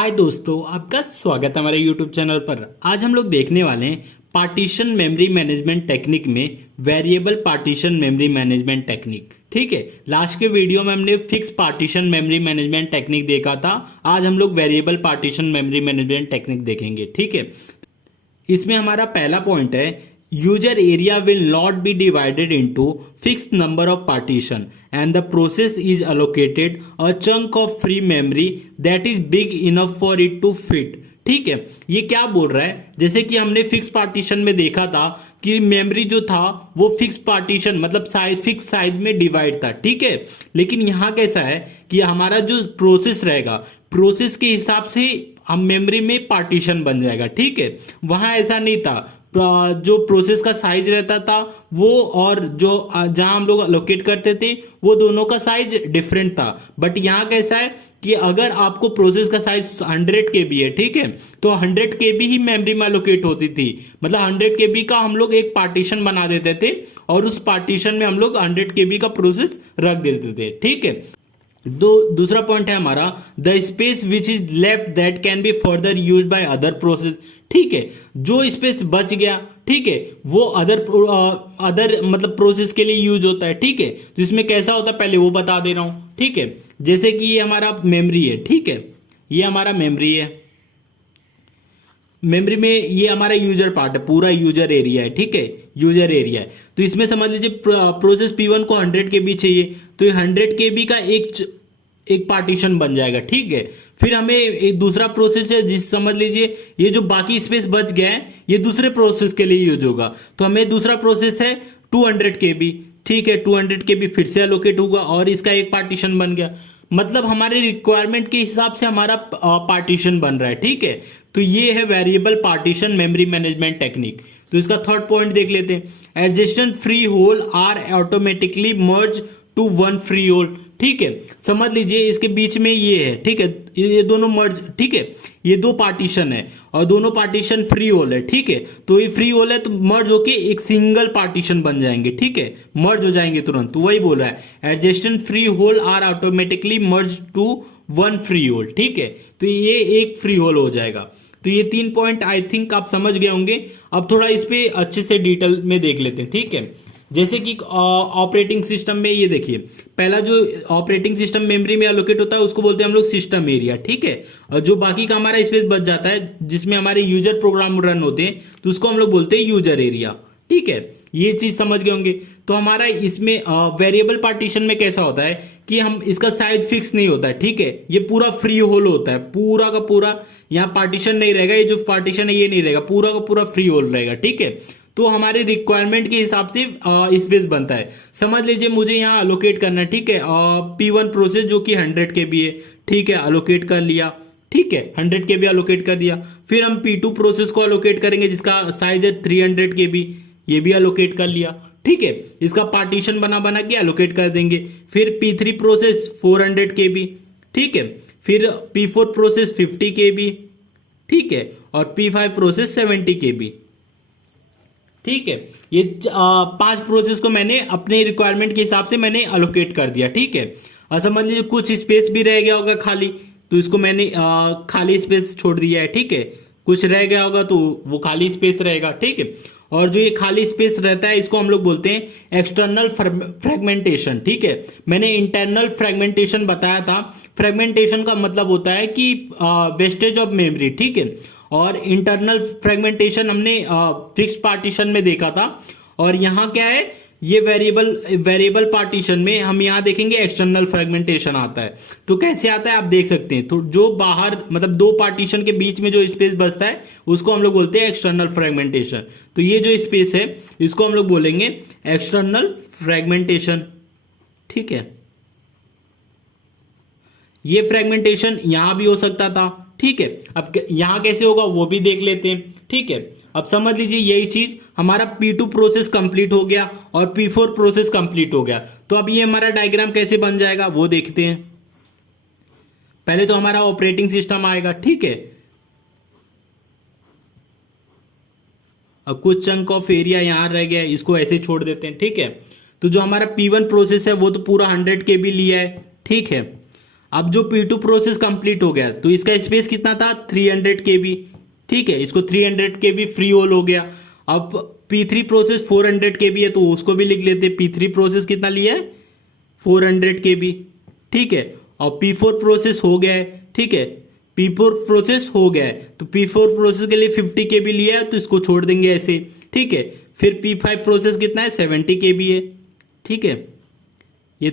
हाय दोस्तों, आपका स्वागत है हमारे यूट्यूब चैनल पर। आज हम लोग देखने वाले हैं पार्टीशन मेमोरी मैनेजमेंट टेक्निक में variable partition memory management technique. ठीक है, लास्ट के वीडियो में हमने fix partition memory management technique देखा था। आज हम लोग variable partition memory management technique देखेंगे। ठीक है, इसमें हमारा पहला पॉइंट है user area will not be divided into fixed number of partition and the process is allocated a chunk of free memory that is big enough for it to fit. ठीक है, ये क्या बोल रहा है, जैसे कि हमने फिक्स पार्टीशन में देखा था कि मेमोरी जो था वो फिक्स पार्टीशन मतलब फिक्स साइज में डिवाइड था। ठीक है, लेकिन यहां कैसा है कि हमारा जो प्रोसेस रहेगा, प्रोसेस के हिसाब से हम मेमोरी में पार्टीशन बन जाएगा। ठीक है, वहां ऐसा नहीं था। जो प्रोसेस का साइज रहता था वो और जो जहां हम लोग लोकेट करते थे वो दोनों का साइज डिफरेंट था। बट यहाँ कैसा है कि अगर आपको प्रोसेस का साइज 100 KB है, ठीक है, तो 100 KB ही मेमोरी में लोकेट होती थी। मतलब 100 KB का हम लोग एक पार्टीशन बना देते थे और उस पार्टीशन में हम लोग 100 KB का प्रोसेस रख देते थे। ठीक है, दूसरा पॉइंट है हमारा the space which is left that can be further use by other process. ठीक है, जो स्पेस बच गया, ठीक है, वो अदर मतलब प्रोसेस के लिए यूज होता है। ठीक है, तो इसमें कैसा होता है पहले वो बता दे रहा हूं। ठीक है, जैसे कि ये हमारा मेमोरी है। ठीक है, ये हमारा मेमोरी है। मेमोरी में ये हमारा यूजर पार्ट है, पूरा यूजर एरिया है। ठीक है, यूजर एरिया है। तो इसमें समझ लीजिए प्रोसेस P1 को 100 KB चाहिए, तो ये 100 KB का एक पार्टीशन बन जाएगा। ठीक है, फिर हमें एक दूसरा प्रोसेस है जिस समझ लीजिए ये जो बाकी स्पेस बच गया है ये दूसरे प्रोसेस के लिए यूज होगा, तो हमें दूसरा प्रोसेस है 200 KB। ठीक है, 200 KB फिर से एलोकेट होगा और इसका एक पार्टीशन बन गया। मतलब हमारे रिक्वायरमेंट के हिसाब से हमारा पार्टीशन बन रहा है। ठीक है, तो ये है variable partition memory management technique. तो इसका थर्ड पॉइंट देख लेते हैं, adjacent free hole are automatically merge to one free hole. ठीक है, समझ लीजिए इसके बीच में ये है। ठीक है, ये दोनों मर्ज, ठीक है, ये दो पार्टीशन है और दोनों पार्टीशन फ्री होल है। ठीक है, तो ये फ्री होल है तो मर्ज होके एक सिंगल पार्टीशन बन जाएंगे। ठीक है, मर्ज हो जाएंगे तुरंत। तो वही बोल रहा है adjacent free hole are automatically merge to one free hole. ठीक है, तो ये एक फ्री होल हो जाएगा। तो ये 3 पॉइंट आई थिंक आप समझ गए होंगे। अब थोड़ा इस पे अच्छे से डिटेल में देख लेते हैं। ठीक है, जैसे कि ऑपरेटिंग सिस्टम में ये देखिए, पहला जो ऑपरेटिंग सिस्टम मेमोरी में एलोकेट होता है उसको बोलते हैं हम लोग सिस्टम एरिया। ठीक है, और जो बाकी का हमारा स्पेस बच जाता है जिसमें हमारे यूजर प्रोग्राम रन होते हैं तो उसको हम लोग बोलते हैं यूजर एरिया। ठीक है, ये चीज समझ गए होंगे। तो हमारा इसमें वेरिएबल पार्टीशन में कैसा होता है कि हम इसका साइज फिक्स नहीं होता है। ठीक है, ये पूरा फ्री होल होता है, पूरा का पूरा, यहाँ पार्टीशन नहीं रहेगा, ये जो पार्टीशन है ये नहीं रहेगा, पूरा का पूरा फ्री होल रहेगा। ठीक है, तो हमारे रिक्वायरमेंट के हिसाब से स्पेस बनता है। समझ लीजिए मुझे यहाँ अलोकेट करना है। ठीक है, P1 प्रोसेस जो कि 100 KB है। ठीक है, अलोकेट कर लिया। ठीक है, 100 KB अलोकेट कर दिया। फिर हम P2 प्रोसेस को अलोकेट करेंगे जिसका साइज है 300 KB, ये भी अलोकेट कर लिया। ठीक है, इसका पार्टीशन बना बना के अलोकेट कर देंगे। फिर P3 प्रोसेस 400 KB। ठीक है, फिर P4 प्रोसेस 50 KB। ठीक है, और P5 प्रोसेस 70 KB। ठीक है, ये 5 प्रोसेस को मैंने अपने रिक्वायरमेंट के हिसाब से मैंने अलोकेट कर दिया। ठीक है, और समझ लीजिए कुछ स्पेस भी रह गया होगा खाली, तो इसको मैंने खाली स्पेस छोड़ दिया है। ठीक है, कुछ रह गया होगा तो वो खाली स्पेस रहेगा। ठीक है, और जो ये खाली स्पेस रहता है इसको हम लोग बोलते हैं एक्सटर्नल फ्रेगमेंटेशन। ठीक है, मैंने इंटरनल फ्रेगमेंटेशन बताया था। फ्रेगमेंटेशन का मतलब होता है कि वेस्टेज ऑफ मेमोरी। ठीक है, और इंटरनल फ्रेगमेंटेशन हमने फिक्स पार्टीशन में देखा था। और यहाँ क्या है, ये वेरिएबल पार्टीशन में हम यहाँ देखेंगे एक्सटर्नल फ्रेगमेंटेशन आता है। तो कैसे आता है आप देख सकते हैं, तो जो बाहर मतलब दो पार्टीशन के बीच में जो स्पेस बचता है उसको हम लोग बोलते हैं एक्सटर्नल फ्रेगमेंटेशन। तो ये जो स्पेस है इसको हम लोग बोलेंगे एक्सटर्नल फ्रेगमेंटेशन। ठीक है, ये फ्रेगमेंटेशन यहां भी हो सकता था। ठीक है, अब यहां कैसे होगा वो भी देख लेते हैं। ठीक है, अब समझ लीजिए यही चीज हमारा P2 प्रोसेस कंप्लीट हो गया और P4 प्रोसेस कंप्लीट हो गया। तो अब ये हमारा डायग्राम कैसे बन जाएगा वो देखते हैं। पहले तो हमारा ऑपरेटिंग सिस्टम आएगा। ठीक है, अब कुछ चंक ऑफ एरिया यहां रह गया, इसको ऐसे छोड़ देते हैं। ठीक है, तो जो हमारा P1 प्रोसेस है वो तो पूरा 100 KB लिया है। ठीक है, अब जो P2 प्रोसेस कंप्लीट हो गया तो इसका स्पेस कितना था 300 KB, ठीक है, इसको 300 KB फ्री होल हो गया। अब P3 प्रोसेस 400 KB है तो उसको भी लिख लेते, P3 प्रोसेस कितना लिया है 400 KB, ठीक है। और P4 प्रोसेस हो गया है, ठीक है, P4 प्रोसेस हो गया है तो P4 प्रोसेस के लिए 50 KB लिया है तो इसको छोड़ देंगे ऐसे, ठीक है। फिर P5 प्रोसेस कितना है 70 KB है, ठीक है, ये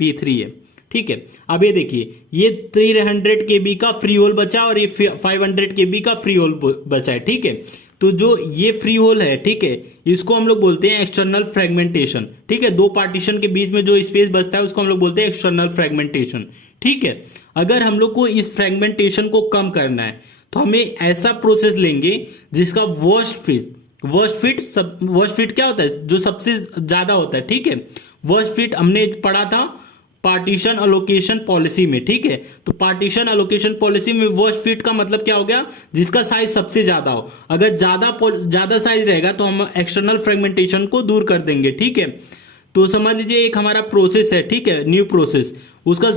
P3 है, ठीक है। अब ये देखिए ये 300 KB का फ्री होल बचा और ये 500 KB का फ्री होल बचा है, ठीक है। तो जो ये फ्री होल है, ठीक है, इसको हम लोग बोलते हैं एक्सटर्नल फ्रेगमेंटेशन, ठीक है। दो पार्टीशन के बीच में जो स्पेस बचता है उसको हम लोग बोलते हैं एक्सटर्नल फ्रेगमेंटेशन, ठीक है। अगर हम लोग को इस फ्रेगमेंटेशन को कम करना है तो हमें ऐसा प्रोसेस लेंगे जिसका वर्स्ट फिट क्या होता है, जो सबसे ज्यादा होता है, ठीक है। वर्स्ट फिट हमने पढ़ा था पार्टीशन अलोकेशन पॉलिसी में, ठीक है। तो पार्टीशन अलोकेशन पॉलिसी में वर्स्ट फिट का मतलब क्या हो गया, जिसका साइज सबसे ज्यादा हो। अगर ज्यादा साइज रहेगा तो हम एक्सटर्नल फ्रेगमेंटेशन को दूर कर देंगे, ठीक है। तो समझ लीजिए एक हमारा प्रोसेस है, ठीक है, न्यू प्रोसेस, उसका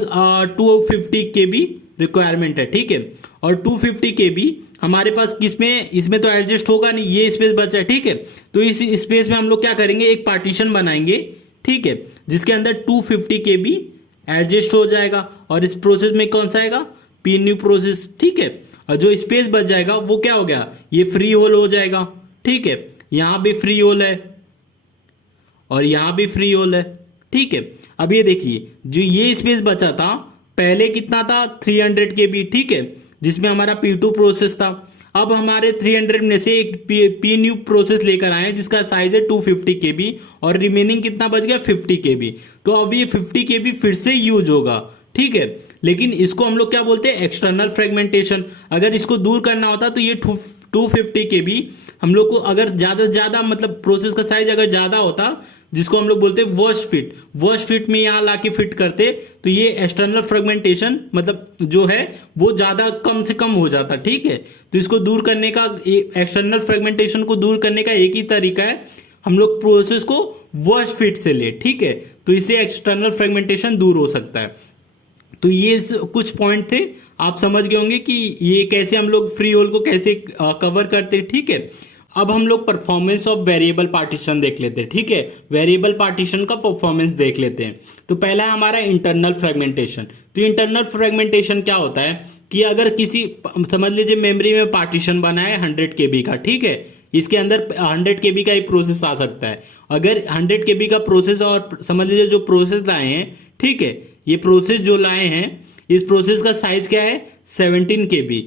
250 KB रिक्वायरमेंट है, ठीक है। और 250 KB हमारे पास किसमें, इसमें तो एडजस्ट होगा नहीं, ये स्पेस बचा है, ठीक है। तो इस स्पेस में हम लोग क्या करेंगे, एक पार्टीशन बनाएंगे, ठीक है, जिसके अंदर 250 KB एडजस्ट हो जाएगा और इस प्रोसेस में कौन सा आएगा पी न्यू प्रोसेस, ठीक है। और जो स्पेस बच जाएगा वो क्या हो गया, ये फ्री होल हो जाएगा, ठीक है। यहां भी फ्री होल है और यहां भी फ्री होल है, ठीक है। अब ये देखिए जो ये स्पेस बचा था पहले कितना था 300 KB, ठीक है, जिसमें हमारा P2 प्रोसेस था। अब हमारे 300 में से एक पी न्यू प्रोसेस लेकर आए हैं जिसका साइज है 250 KB और रिमेनिंग कितना बच गया 50 KB। तो अब ये 50 KB फिर से यूज होगा, ठीक है। लेकिन इसको हम लोग क्या बोलते हैं एक्सटर्नल फ्रेगमेंटेशन। अगर इसको दूर करना होता तो ये 250 KB हम लोग को अगर ज्यादा से ज्यादा मतलब प्रोसेस का साइज अगर ज्यादा होता, जिसको हम लोग बोलते हैं वर्स्ट फिट में यहां लाके फिट करते तो ये एक्सटर्नल फ्रेगमेंटेशन मतलब जो है वो ज्यादा कम से कम हो जाता, ठीक है। तो इसको दूर करने का, एक्सटर्नल फ्रेगमेंटेशन को दूर करने का एक ही तरीका है, हम लोग प्रोसेस को वर्स्ट फिट से ले, ठीक है। तो इससे एक्सटर्नल फ्रेगमेंटेशन दूर हो सकता है। तो ये कुछ पॉइंट थे, आप समझ गए होंगे कि ये कैसे हम लोग फ्री होल को कैसे कवर करते हैं, ठीक है। अब हम लोग परफॉर्मेंस ऑफ वेरिएबल पार्टीशन देख लेते हैं, ठीक है। वेरिएबल पार्टीशन का परफॉर्मेंस देख लेते हैं। तो पहला है हमारा इंटरनल फ्रेगमेंटेशन। तो इंटरनल फ्रेगमेंटेशन क्या होता है कि अगर किसी, समझ लीजिए मेमोरी में पार्टीशन बना है 100 KB का, ठीक है, इसके अंदर 100 KB का ही प्रोसेस आ सकता है। अगर 100 KB का प्रोसेस और समझ लीजिए जो प्रोसेस लाए हैं, ठीक है, ये प्रोसेस जो लाए हैं इस प्रोसेस का साइज क्या है 17 KB।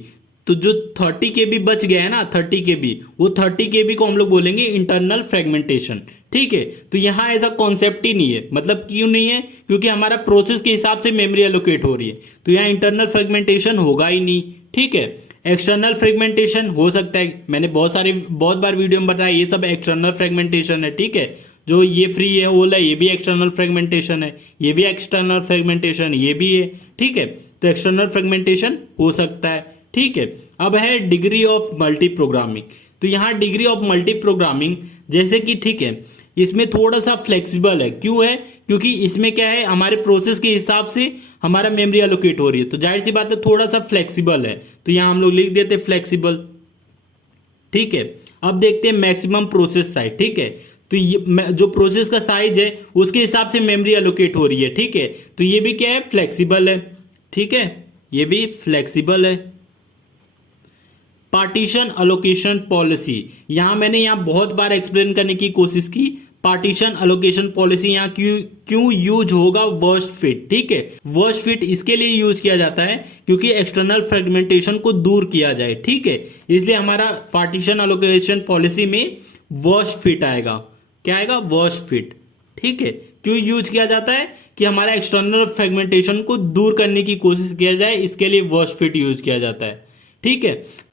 तो जो 30 KB बच गया है ना 30 KB, वो 30 KB को हम लोग बोलेंगे इंटरनल फ्रेगमेंटेशन, ठीक है। तो यहाँ ऐसा कॉन्सेप्ट ही नहीं है, मतलब क्यों नहीं है, क्योंकि हमारा प्रोसेस के हिसाब से मेमोरी एलोकेट हो रही है, तो यहाँ इंटरनल फ्रेगमेंटेशन होगा ही नहीं, ठीक है। एक्सटर्नल फ्रेगमेंटेशन हो सकता है, मैंने बहुत बार वीडियो में बताया, ये सब एक्सटर्नल फ्रेगमेंटेशन है, ठीक है। जो ये फ्री है होल है ये भी एक्सटर्नल फ्रेगमेंटेशन है, ये भी एक्सटर्नल फ्रेगमेंटेशन, ये भी है, ठीक है। तो एक्सटर्नल फ्रेगमेंटेशन हो सकता है, ठीक है। अब है डिग्री ऑफ मल्टी प्रोग्रामिंग। तो यहाँ डिग्री ऑफ मल्टी प्रोग्रामिंग जैसे कि, ठीक है, इसमें थोड़ा सा फ्लेक्सिबल है, क्यों है, क्योंकि इसमें क्या है हमारे प्रोसेस के हिसाब से हमारा मेमोरी एलोकेट हो रही है, तो जाहिर सी बात है थोड़ा सा फ्लेक्सिबल है, तो यहाँ हम लोग लिख देते फ्लेक्सिबल, ठीक है। अब देखते हैं मैक्सिमम प्रोसेस साइज, ठीक है। तो ये जो प्रोसेस का साइज है उसके हिसाब से मेमोरी एलोकेट हो रही है, ठीक है। तो ये भी क्या है फ्लेक्सिबल है, ठीक है, ये भी फ्लेक्सिबल है। पार्टीशन अलोकेशन पॉलिसी, यहां मैंने बहुत बार एक्सप्लेन करने की कोशिश की, पार्टीशन अलोकेशन पॉलिसी यहाँ क्यों यूज होगा वर्स्ट फिट, ठीक है। वर्स्ट फिट इसके लिए यूज किया जाता है क्योंकि एक्सटर्नल फ्रेगमेंटेशन को दूर किया जाए, ठीक है, इसलिए हमारा पार्टीशन अलोकेशन पॉलिसी में वर्स्ट फिट आएगा, क्या आएगा वर्स्ट फिट, ठीक है। क्यों यूज किया जाता है कि हमारा एक्सटर्नल फ्रेगमेंटेशन को दूर करने की कोशिश किया जाए, इसके लिए वर्स्ट फिट यूज किया जाता है, ठीक है।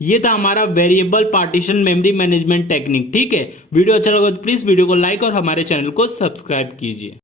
ये था हमारा variable partition memory management technique, ठीक है। वीडियो अच्छा लगा तो प्लीज वीडियो को लाइक और हमारे चैनल को सब्सक्राइब कीजिए।